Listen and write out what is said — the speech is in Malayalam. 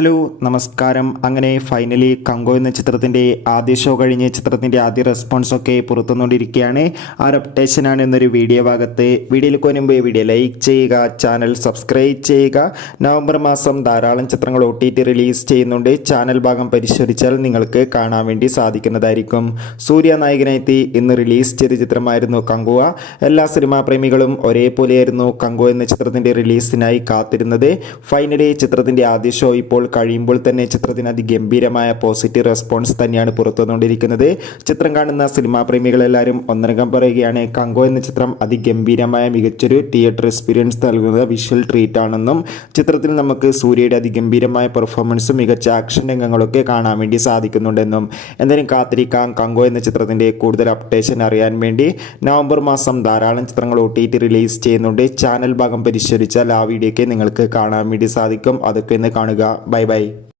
ഹലോ നമസ്കാരം. അങ്ങനെ ഫൈനലി കങ്കോ എന്ന ചിത്രത്തിൻ്റെ ആദ്യ ഷോ കഴിഞ്ഞ് ചിത്രത്തിൻ്റെ ആദ്യ റെസ്പോൺസൊക്കെ പുറത്തുകൊണ്ടിരിക്കുകയാണ്. ആ ഒരു അപ്ഡേഷനാണ് എന്നൊരു വീഡിയോ ഭാഗത്ത്. വീഡിയോയിലേക്ക് വരുമ്പോൾ വീഡിയോ ലൈക്ക് ചെയ്യുക, ചാനൽ സബ്സ്ക്രൈബ് ചെയ്യുക. നവംബർ മാസം ധാരാളം ചിത്രങ്ങൾ OTT റിലീസ് ചെയ്യുന്നുണ്ട്. ചാനൽ ഭാഗം പരിശോധിച്ചാൽ നിങ്ങൾക്ക് കാണാൻ വേണ്ടി സാധിക്കുന്നതായിരിക്കും. സൂര്യ നായകനെത്തി ഇന്ന് റിലീസ് ചെയ്ത ചിത്രമായിരുന്നു കങ്കുവ. എല്ലാ സിനിമാ പ്രേമികളും ഒരേപോലെയായിരുന്നു കങ്കോ എന്ന ചിത്രത്തിൻ്റെ റിലീസിനായി കാത്തിരുന്നത്. ഫൈനലി ചിത്രത്തിൻ്റെ ആദ്യ ഷോ ഇപ്പോൾ കഴിയുമ്പോൾ തന്നെ ചിത്രത്തിന് അതിഗംഭീരമായ പോസിറ്റീവ് റെസ്പോൺസ് തന്നെയാണ് പുറത്തുവന്നുകൊണ്ടിരിക്കുന്നത്. ചിത്രം കാണുന്ന സിനിമാ പ്രേമികളെല്ലാവരും ഒന്നടങ്കം പറയുകയാണ്, കങ്കോ എന്ന ചിത്രം അതിഗംഭീരമായ മികച്ചൊരു തിയേറ്റർ എക്സ്പീരിയൻസ് നൽകുന്ന വിഷ്വൽ ട്രീറ്റ് ആണെന്നും ചിത്രത്തിൽ നമുക്ക് സൂര്യയുടെ അതിഗംഭീരമായ പെർഫോമൻസും മികച്ച ആക്ഷൻ രംഗങ്ങളൊക്കെ കാണാൻ വേണ്ടി സാധിക്കുന്നുണ്ടെന്നും. എന്തായാലും കാത്തിരിക്കാം കങ്കോ എന്ന ചിത്രത്തിൻ്റെ കൂടുതൽ അപ്ഡേഷൻ അറിയാൻ വേണ്ടി. നവംബർ മാസം ധാരാളം ചിത്രങ്ങൾ OTT റിലീസ് ചെയ്യുന്നുണ്ട്. ചാനൽ ഭാഗം പരിശോധിച്ചാൽ ആ വീഡിയോയ്ക്ക് നിങ്ങൾക്ക് കാണാൻ വേണ്ടി സാധിക്കും. അതൊക്കെ ഒന്ന് കാണുക. Bye bye.